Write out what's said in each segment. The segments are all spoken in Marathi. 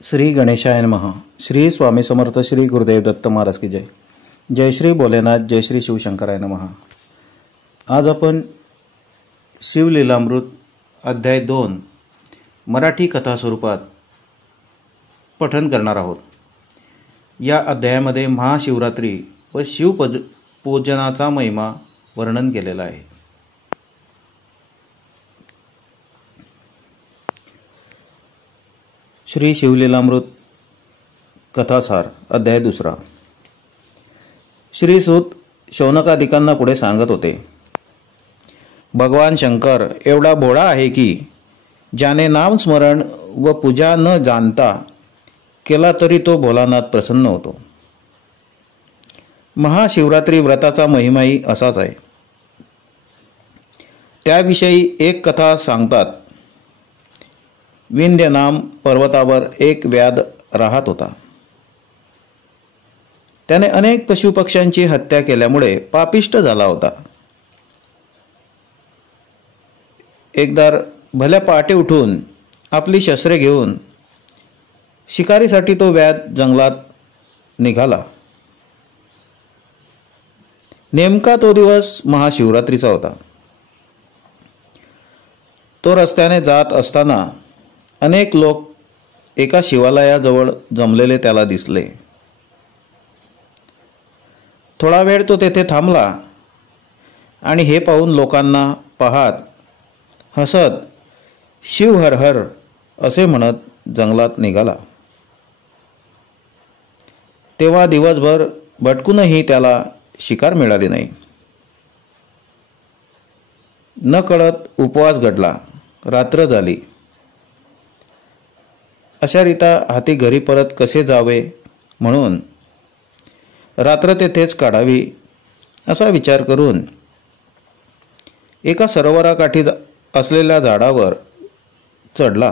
श्री गणेशाय नमः. श्री स्वामी समर्थ. श्री गुरुदेव दत्त महाराज की जय. जय श्री भोलेनाथ. जय श्री शिवशंकराय नमः. आज आपण शिवलीलामृत अध्याय 2 मराठी कथा स्वरूपात पठन करणार आहोत. या अध्यायामध्ये महाशिवरात्री व शिवपूजनाचा महिमा वर्णन केलेला आहे. श्री शिवलीलामृत कथासार अध्याय 2. श्री सूत शौनकादिकांना पुढे सांगत होते. भगवान शंकर एवढा भोळा आहे की ज्याने नामस्मरण व पूजा न जाणता केला तरी तो भोलानाथ प्रसन्न होतो. महाशिवरात्री व्रताचा महिमाही असाच आहे. त्याविषयी एक कथा सांगतात. विंध्य नाम पर्वतावर एक व्याध राहत होता. त्याने अनेक पशुपक्ष्यांची हत्या केल्यामुळे पापिष्ट झाला होता. एकदा भल्या पहाटे उठून आपली शस्त्रे घेऊन शिकारीसाठी तो व्याध जंगलात निघाला. नेमका तो दिवस महाशिवरात्रीचा होता. तो रस्त्याने जात असताना अनेक लोक एका शिवालयाजवळ जमलेले त्याला दिसले. थोडा वेळ तो तेथे थांबला आणि हे पाहून लोकांना पाहत हसत शिव हर हर असे म्हणत जंगलात निघाला. तेव्हा दिवसभर भटकूनही त्याला शिकार मिळाली नाही. नकळत उपवास घडला. रात्र झाली. अशा रीता हाती घरी परत कसे जावे म्हणून रात्र तेथेच काढावी असा विचार करून एका सरोवराकाठी असलेल्या झाडावर चढला.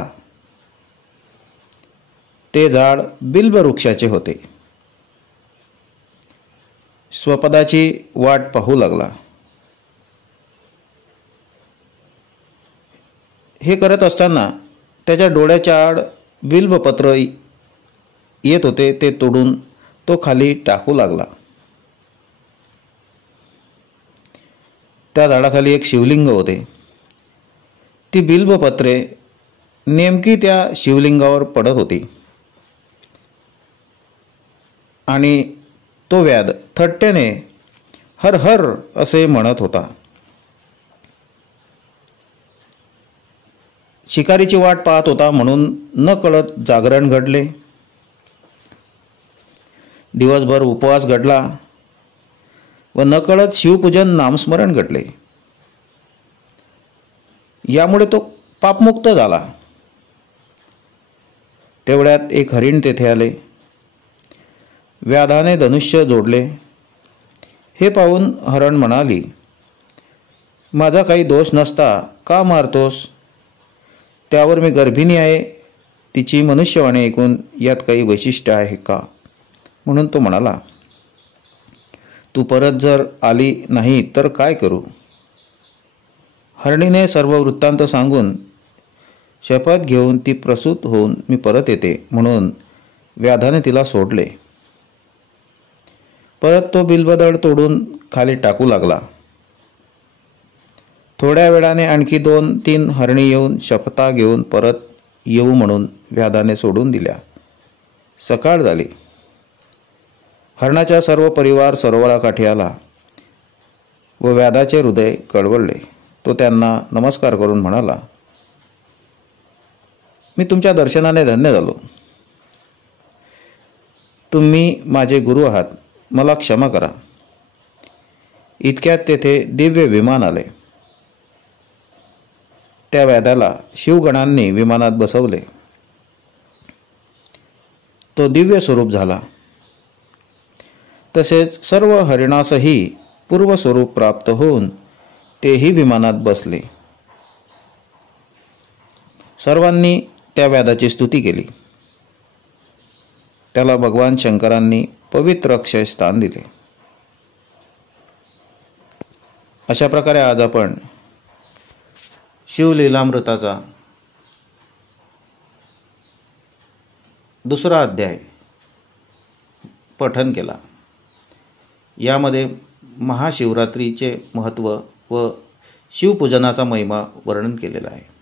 ते झाड बिल्ववृक्षाचे होते. स्वपदाची वाट पाहू लागला. हे करत असताना त्याच्या डोळ्याच्या आड बिल्वपत्र येत होते. ते तोडून तो खाली टाकू लागला. त्या झाडाखाली एक शिवलिंग होते. ती बिल्वपत्रे नेमकी त्या शिवलिंगावर पडत होती आणि तो व्याध थट्टेने हर हर असे म्हणत होता. शिकारीची वाट पाहत होता म्हणून नकळत जागरण घडले. दिवसभर उपवास घडला व नकळत शिवपूजन नामस्मरण घडले. यामुळे तो पापमुक्त झाला. तेवढ्यात एक हरिण तेथे आले. व्याधाने धनुष्य जोडले. हे पाहून हरण म्हणाली, माझा काही दोष नसता का मारतोस? त्यावर मी गर्भिणी आहे. तिची मनुष्यवाणी ऐकून यात काही वैशिष्ट्य आहे का? म्हणून तो म्हणाला, तू परत जर आली नाही तर काय करू? हरणीने सर्व वृत्तांत सांगून शपथ घेऊन ती प्रसूत होऊन मी परत येते म्हणून व्याधाने तिला सोडले. परत तो बिल्वदळ तोडून खाली टाकू लागला. थोड्या वेळाने आणखी 2-3 हरणी येऊन शपथा घेऊन परत येऊ म्हणून व्याधाने सोडून दिल्या. सकाळ झाली. हरणाचा सर्व परिवार सरोवराकाठी आला व व्याधाचे हृदय कळवळले. तो त्यांना नमस्कार करून म्हणाला, मी तुमच्या दर्शनाने धन्य झालो. तुम्ही माझे गुरु आहात. मला क्षमा करा. इतक्यात तेथे दिव्य विमान आले. त्या व्याधाला शिवगणांनी विमानात बसवले. तो दिव्य स्वरूप झाला. तसेच सर्व हरिणासही पूर्व स्वरूप प्राप्त होऊन तेही विमानात बसले. सर्वांनी त्या व्याधाची स्तुती केली. त्याला भगवान शंकरांनी पवित्र अक्षय स्थान दिले. अशा प्रकारे आज आपण शिवलीलामृताचा दुसरा अध्याय पठन केला. यामध्ये महाशिवरात्रीचे महत्त्व व शिवपूजनाचा महिमा वर्णन केलेला आहे.